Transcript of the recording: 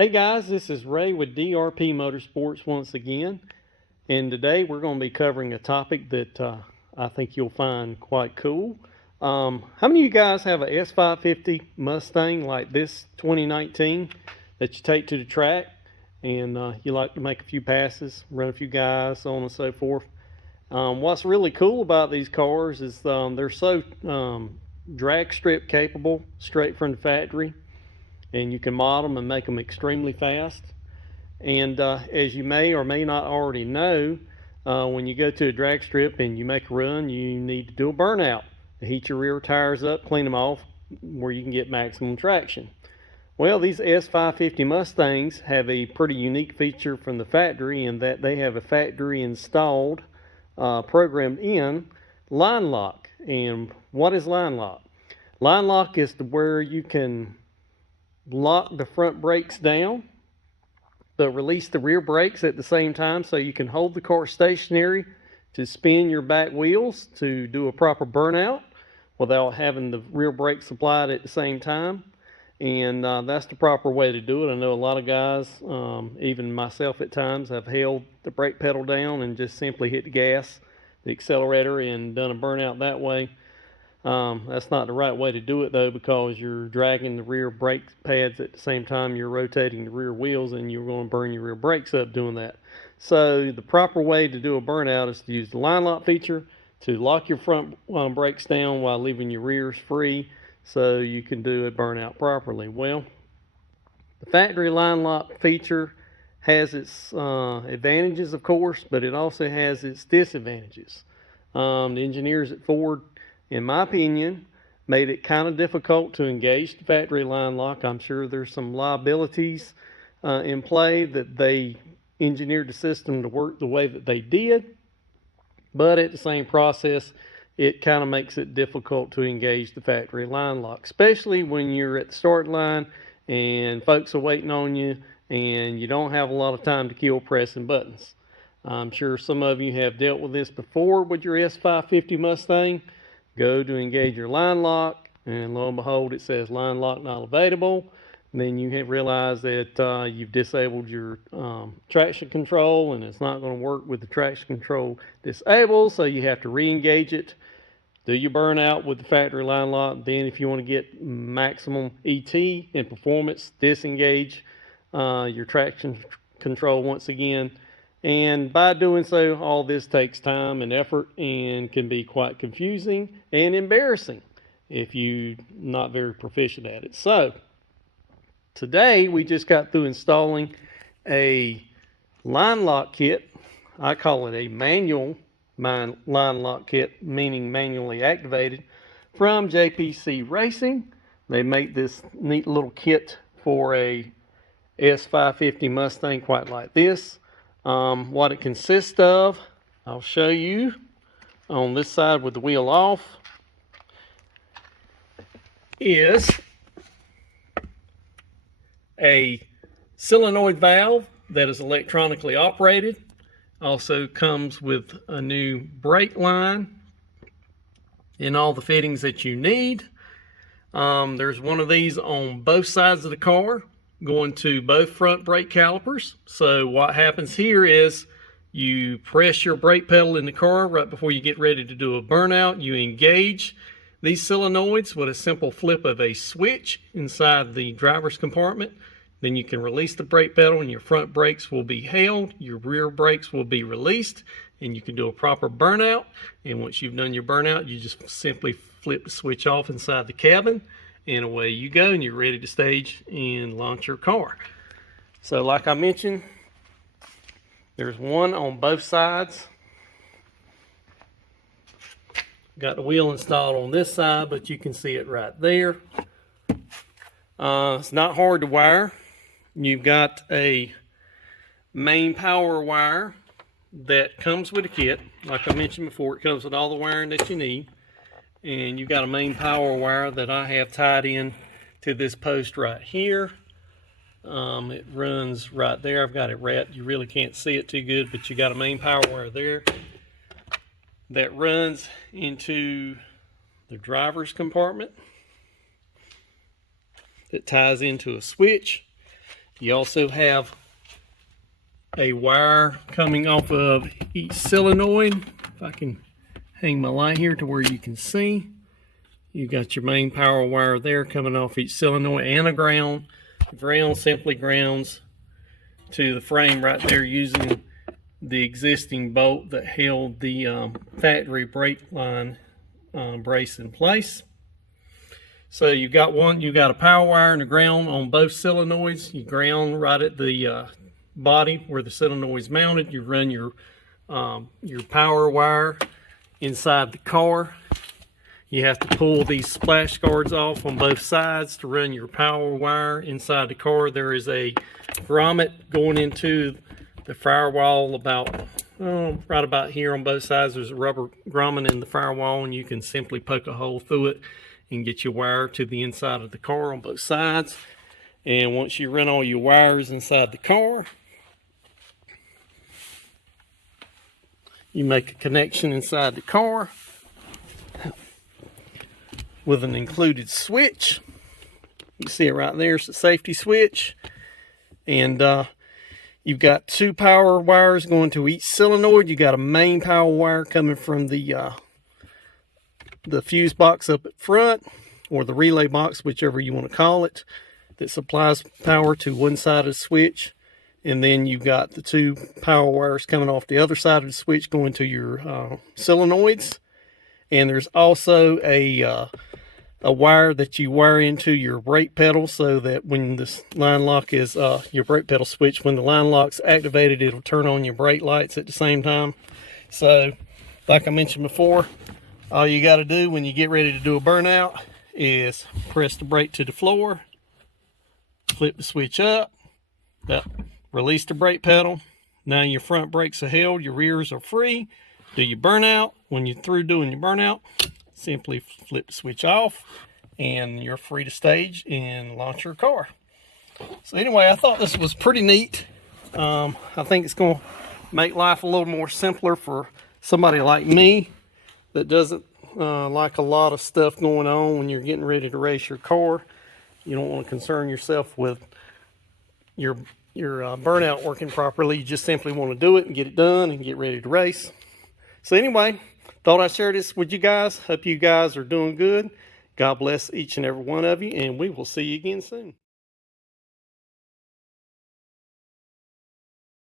Hey guys, this is Ray with DRP Motorsports once again, and today we're going to be covering a topic that I think you'll find quite cool. How many of you guys have a S550 Mustang like this 2019 that you take to the track and you like to make a few passes, run a few guys, so on and so forth? What's really cool about these cars is they're so drag strip capable straight from the factory, and you can mod them and make them extremely fast. And as you may or may not already know, when you go to a drag strip and you make a run, you need to do a burnout to heat your rear tires up, clean them off, where you can get maximum traction. Well, these S550 Mustangs have a pretty unique feature from the factory in that they have a factory installed, programmed in line lock. And what is line lock? Line lock is to where you can lock the front brakes down but release the rear brakes at the same time, so you can hold the car stationary to spin your back wheels to do a proper burnout without having the rear brakes applied at the same time. And that's the proper way to do it. I know a lot of guys, even myself at times, have held the brake pedal down and just simply hit the gas, the accelerator, and done a burnout that way. That's not the right way to do it though, because you're dragging the rear brake pads at the same time you're rotating the rear wheels, and you're going to burn your rear brakes up doing that. So the proper way to do a burnout is to use the line lock feature to lock your front brakes down while leaving your rears free, so you can do a burnout properly. Well, the factory line lock feature has its advantages, of course, but it also has its disadvantages. The engineers at Ford, in my opinion, made it kind of difficult to engage the factory line lock. I'm sure there's some liabilities in play that they engineered the system to work the way that they did, but at the same process, it kind of makes it difficult to engage the factory line lock, especially when you're at the start line and folks are waiting on you and you don't have a lot of time to kill pressing buttons. I'm sure some of you have dealt with this before with your S550 Mustang. Go to engage your line lock, and lo and behold, it says line lock not available. And then you have realized that you've disabled your traction control, and it's not going to work with the traction control disabled, so you have to re-engage it, do your burnout with the factory line lock. Then if you want to get maximum ET and performance, disengage your traction control once again. And by doing so, all this takes time and effort and can be quite confusing and embarrassing if you're not very proficient at it. So today we just got through installing a line lock kit. I call it a manual line lock kit, meaning manually activated, from JPC Racing. They make this neat little kit for a S550 Mustang quite like this. What it consists of, I'll show you on this side with the wheel off, is a solenoid valve that is electronically operated. Also comes with a new brake line and all the fittings that you need. There's one of these on both sides of the car, going to both front brake calipers. So what happens here is you press your brake pedal in the car right before you get ready to do a burnout. You engage these solenoids with a simple flip of a switch inside the driver's compartment. Then you can release the brake pedal and your front brakes will be held, your rear brakes will be released, and you can do a proper burnout. And once you've done your burnout, you just simply flip the switch off inside the cabin, and away you go, and you're ready to stage and launch your car. So like I mentioned, there's one on both sides. Got the wheel installed on this side, but you can see it right there. It's not hard to wire. You've got a main power wire that comes with the kit. Like I mentioned before, it comes with all the wiring that you need. And you've got a main power wire that I have tied in to this post right here. It runs right there. I've got it wrapped. You really can't see it too good, but you got a main power wire there that runs into the driver's compartment. It ties into a switch, You also have a wire coming off of each solenoid. If I can hang my light here to where you can see. You've got your main power wire there coming off each solenoid, and a ground. Ground simply grounds to the frame right there using the existing bolt that held the factory brake line brace in place. So you've got a power wire and a ground on both solenoids. You ground right at the body where the solenoid is mounted. You run your power wire inside the car. You have to pull these splash guards off on both sides to run your power wire inside the car. There is a grommet going into the firewall about right about here on both sides. There's a rubber grommet in the firewall, and you can simply poke a hole through it and get your wire to the inside of the car on both sides. And once you run all your wires inside the car, you make a connection inside the car with an included switch. You see it right there. It's a safety switch, and you've got two power wires going to each solenoid. You got a main power wire coming from the fuse box up at front, or the relay box, whichever you want to call it, that supplies power to one side of the switch. And then you've got the two power wires coming off the other side of the switch going to your solenoids. And there's also a wire that you wire into your brake pedal, so that when this line lock is your brake pedal switch, when the line lock's activated, it'll turn on your brake lights at the same time. So like I mentioned before, all you got to do when you get ready to do a burnout is press the brake to the floor, flip the switch up, release the brake pedal. Now your front brakes are held, your rears are free. Do your burnout. When you're through doing your burnout, simply flip the switch off and you're free to stage and launch your car. So anyway, I thought this was pretty neat. I think it's going to make life a little more simpler for somebody like me that doesn't like a lot of stuff going on when you're getting ready to race your car. You don't want to concern yourself with your burnout working properly. You just simply want to do it and get it done and get ready to race. So anyway, thought I'd share this with you guys. Hope you guys are doing good. God bless each and every one of you, and we will see you again soon.